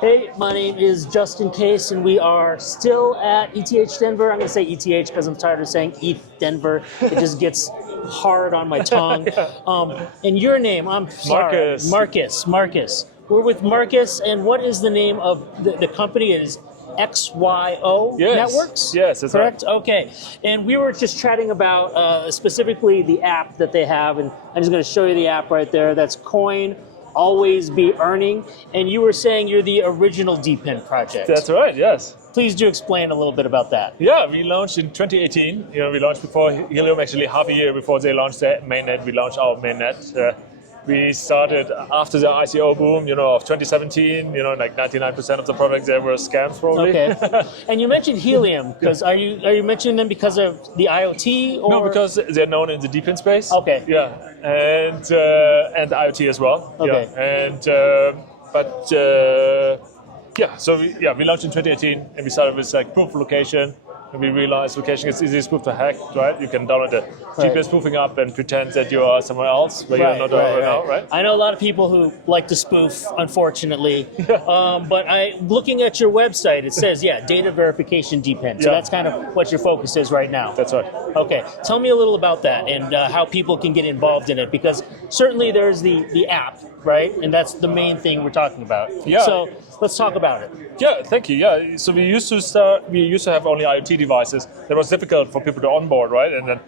Hey, my name is Justin Case, and we are still at ETHDenver. I'm going to say ETH because I'm tired of saying ETHDenver. It just gets hard on my tongue. And your name, I'm sorry. Marcus. We're with Marcus, and what is the name of the company? It is XYO Networks? Yes, that's correct? Right. Okay. And we were just chatting about specifically the app that they have, and I'm just going to show you the app right there. That's Coin Always Be Earning, and you were saying you're the original DePIN project. That's right, yes. Please do explain a little bit about that. Yeah, we launched in 2018. We launched before Helium, actually half a year before they launched their mainnet. We launched our mainnet. We started after the ICO boom, of 2017. Like 99% of the products there were scams, probably. Okay. And you mentioned Helium, because are you mentioning them because of the IoT? Or? No, because they're known in the DePIN space. Okay. Yeah, and IoT as well. Okay. Yeah, so we launched in 2018, and we started with like proof of location. And we realized location is the easiest proof to hack, right? You can download the GPS spoofing app and pretend that you are somewhere else where you're not right now, right? I know a lot of people who like to spoof, unfortunately. But looking at your website, it says, data verification DePIN. So that's kind of what your focus is right now. That's right. Okay, tell me a little about that and how people can get involved in it, because certainly there's the app, right? And that's the main thing we're talking about. Yeah. So let's talk about it. Yeah, thank you. Yeah, so we used to have only IoT devices. That was difficult for people to onboard, right? And then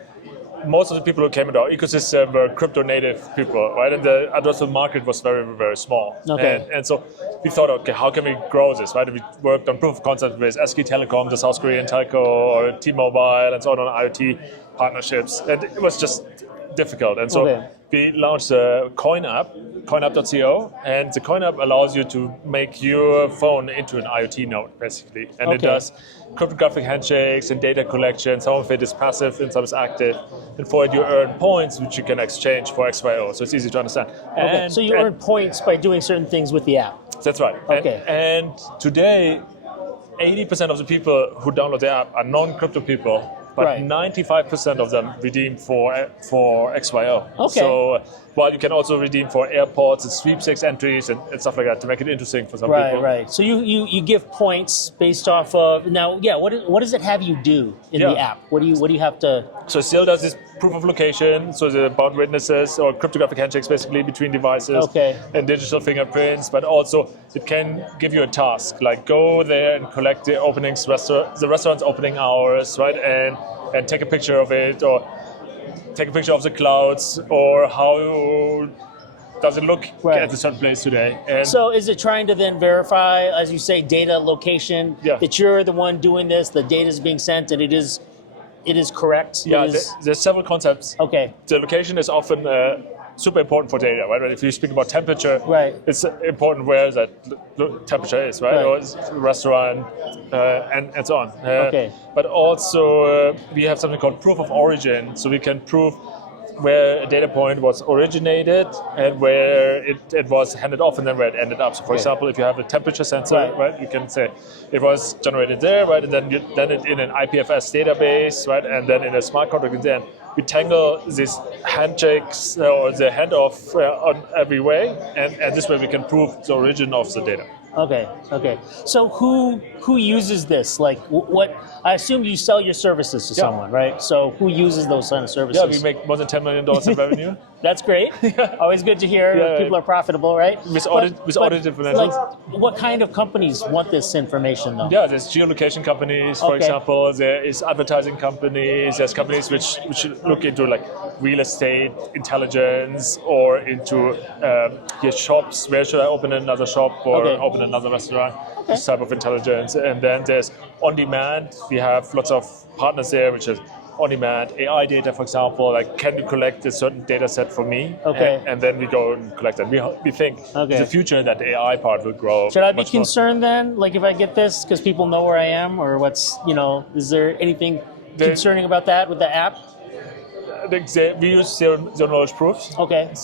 most of the people who came into our ecosystem were crypto native people, right? And the addressable market was very, very small. Okay. And so we thought, okay, how can we grow this, right? And we worked on proof of concept with SK Telecom, the South Korean telco, or T-Mobile, and so on IoT partnerships. And it was just difficult. And so we launched the Coin app, coinapp.co, and the Coin app allows you to make your phone into an IoT node, basically. And it does cryptographic handshakes and data collection. Some of it is passive and some is active. And for it, you earn points, which you can exchange for XYO. So it's easy to understand. Okay. So you earn points by doing certain things with the app. That's right. Okay. And today, 80% of the people who download the app are non-crypto people. But 95% of them redeem for XYO. Okay. So while you can also redeem for airports and sweepstakes entries and stuff like that to make it interesting for some people. Right. So you give points based off of now. Yeah. What does it have you do in the app? What do you have to? So it still does this proof of location. So the bound witnesses or cryptographic handshakes basically between devices. Okay. And digital fingerprints, but also it can give you a task like go there and collect the the restaurant's opening hours, right? And take a picture of it, or take a picture of the clouds, or how does it look at a certain place today. And so is it trying to then verify, as you say, data location, that you're the one doing this, the data is being sent, and it is correct? Yeah, there's several concepts. Okay. The location is often super important for data, right? If you speak about temperature, it's important where that temperature is, right? Or it's a restaurant, and so on. But also we have something called proof of origin, so we can prove where a data point was originated and where it was handed off and then where it ended up. So for example, if you have a temperature sensor, right, you can say it was generated there, right, and then it in an IPFS database, right, and then in a smart contract, and then we tangle these handshakes or the handoff on every way, and this way we can prove the origin of the data. Okay. So who uses this? Like what? I assume you sell your services to someone, right? So who uses those kind of services? Yeah, we make more than $10 million in revenue. That's great. Always good to hear people are profitable, right? With audited financials. Like, what kind of companies want this information, though? Yeah, there's geolocation companies, for example. There is advertising companies. There's companies which look into like real estate intelligence or into shops. Where should I open another shop or open another restaurant? This type of intelligence. And then there's on-demand. We have lots of partners there, which is on-demand AI data, for example. Like, can you collect a certain data set for me? And then we go and collect that. We think in the future that the AI part will grow. Should I be concerned then, like if I get this, because people know where I am, or is there anything concerning about that with the app? We use zero knowledge proofs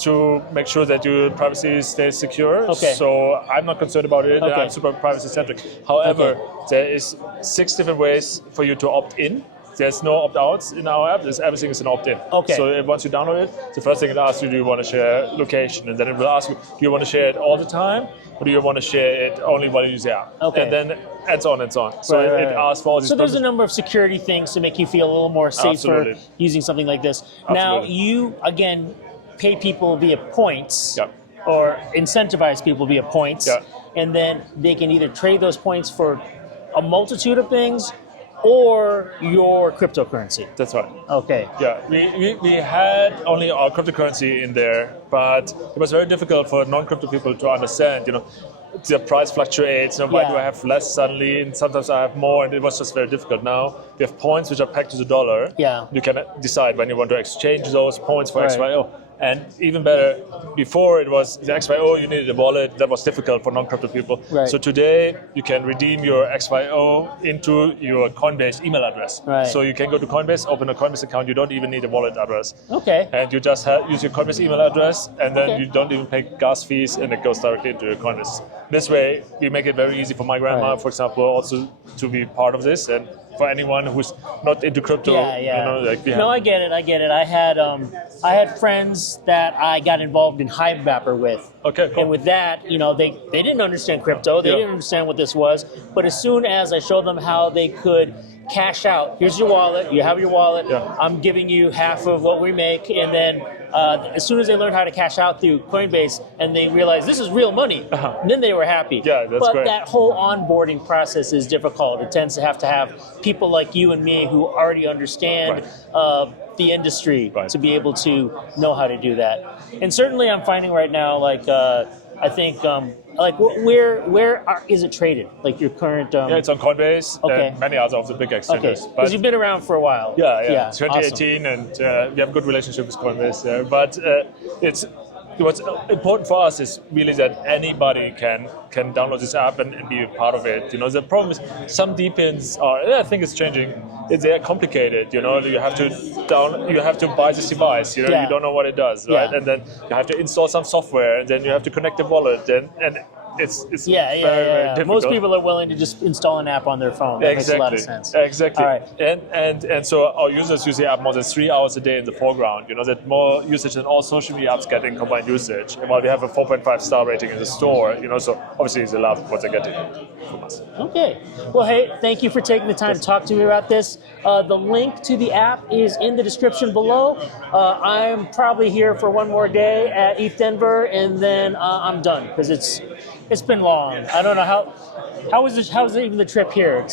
to make sure that your privacy stays secure. So I'm not concerned about it. I'm super privacy centric. However, there is 6 different ways for you to opt in there's no opt-outs in our app. Everything is an opt-in. Okay. So once you download it, the first thing it asks you, do you want to share location? And then it will ask you, do you want to share it all the time? Or do you want to share it only while you use the app? Okay. And then and so on and so on. So it asks for all these. So there's a number of security things to make you feel a little more safer using something like this. Absolutely. Now you, again, pay people via points. Yep. Or incentivize people via points. Yep. And then they can either trade those points for a multitude of things or your cryptocurrency. That's right. Okay. Yeah, we had only our cryptocurrency in there, but it was very difficult for non-crypto people to understand, the price fluctuates, why do I have less suddenly, and sometimes I have more, and it was just very difficult. Now we have points which are pegged to the dollar. Yeah. You can decide when you want to exchange those points for XYO. And even better, before it was the XYO, you needed a wallet. That was difficult for non-crypto people. Right. So today, you can redeem your XYO into your Coinbase email address. Right. So you can go to Coinbase, open a Coinbase account. You don't even need a wallet address. Okay. And you just use your Coinbase email address, and then you don't even pay gas fees, and it goes directly into your Coinbase. This way, we make it very easy for my grandma, for example, also to be part of this. And for anyone who's not into crypto, No, I get it. I had friends that I got involved in Hive Mapper with. Okay, cool. And with that, they didn't understand crypto. They didn't understand what this was. But as soon as I showed them how they could cash out, here's your wallet, you have your wallet, I'm giving you half of what we make, and then as soon as they learned how to cash out through Coinbase and they realized this is real money, then they were happy. Yeah, that's but great. that whole onboarding process is difficult. It tends to have people like you and me who already understand the industry to be able to know how to do that. And certainly I'm finding right now, I think, where is it traded? Like your current... it's on Coinbase and many other of the big exchanges. Okay, because you've been around for a while. Yeah. 2018, awesome. And we have a good relationship with Coinbase there. But what's important for us is really that anybody can download this app and be a part of it. The problem is some DePINs I think it's changing. They're complicated. You have to buy this device. You don't know what it does, right? And then you have to install some software, and then you have to connect the wallet, and it's very, very difficult. Most people are willing to just install an app on their phone. That makes a lot of sense. Exactly. All right. And so our users use the app more than 3 hours a day in the foreground. That more usage than all social media apps getting combined usage. And while we have a 4.5 star rating in the store, so obviously they love what they're getting from us. Okay. Well, hey, thank you for taking the time to talk to me about this. The link to the app is in the description below. I'm probably here for one more day at ETHDenver, and then I'm done because it's been long. I don't know how's even the trip here?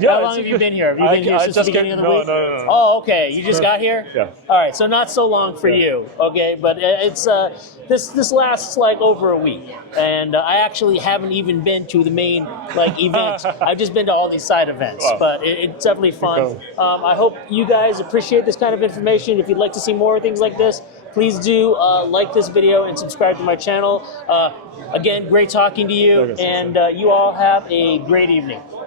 How long have you been here? Have you been here since the beginning of the week? No. Oh, okay. You just got here? Yeah. All right. So not so long for you. Okay, but it's this lasts like over a week, and I actually haven't even been to the main event. I've just been to all these side events, but it's definitely fun. Cool. I hope you guys appreciate this kind of information. If you'd like to see more things like this, please do like this video and subscribe to my channel. Again, great talking to you, and you all have a great evening.